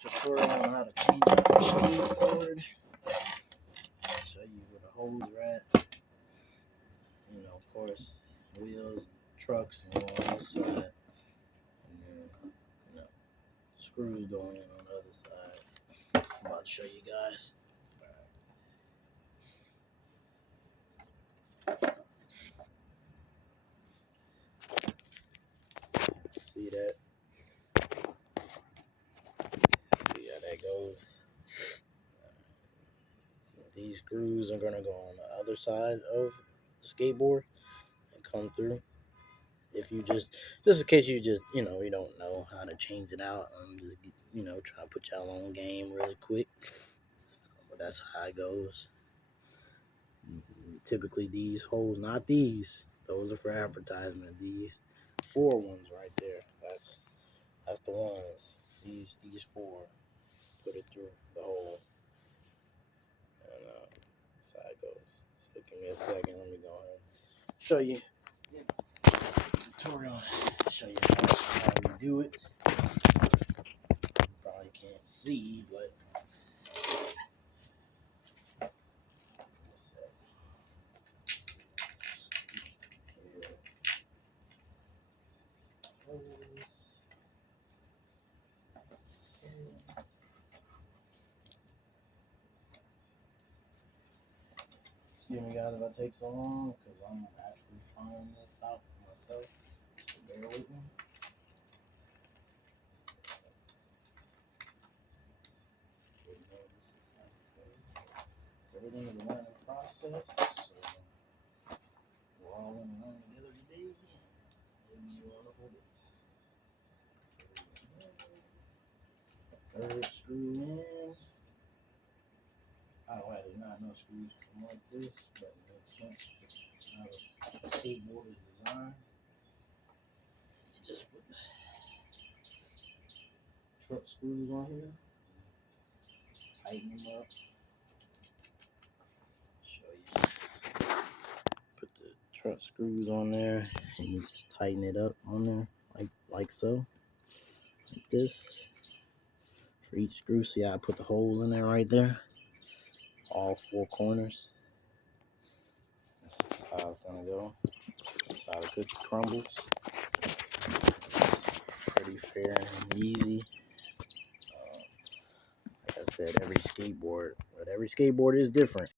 tutorial on how to change out your skateboard. Show you where the holes are at. You know, of course, wheels, trucks, and on this side, and then screws go in on the other side. I'm about to show you guys. See that? See how that goes? These screws are gonna go on the other side of the skateboard and come through. If you just in case you you don't know how to change it out, I'm just trying to put y'all on game really quick. But that's how it goes. Typically these holes, not these, those are for advertisement. These 4 ones right there, that's the ones. These 4 put it through the hole, and that's how it goes. So give me a second. Let me go ahead and show you. Tutorial. Show you how you do it. You probably can't see, but excuse me guys if I take so long, because I'm actually trying this out for myself, so bear with me. Everything is a learning process, so we're all going to learn together today. It'll be a wonderful day. Third screw in. Oh, I did not know screws come like this, but it makes sense. How the skateboard is designed. You just put truck screws on here, tighten them up. Show you. Put the truck screws on there, and you just tighten it up on there, like so, like this. For each screw, see how I put the holes in there right there, all 4 corners. This is how it's gonna go. This is how the cookie crumbles. It's pretty fair and easy. Like I said, every skateboard is different.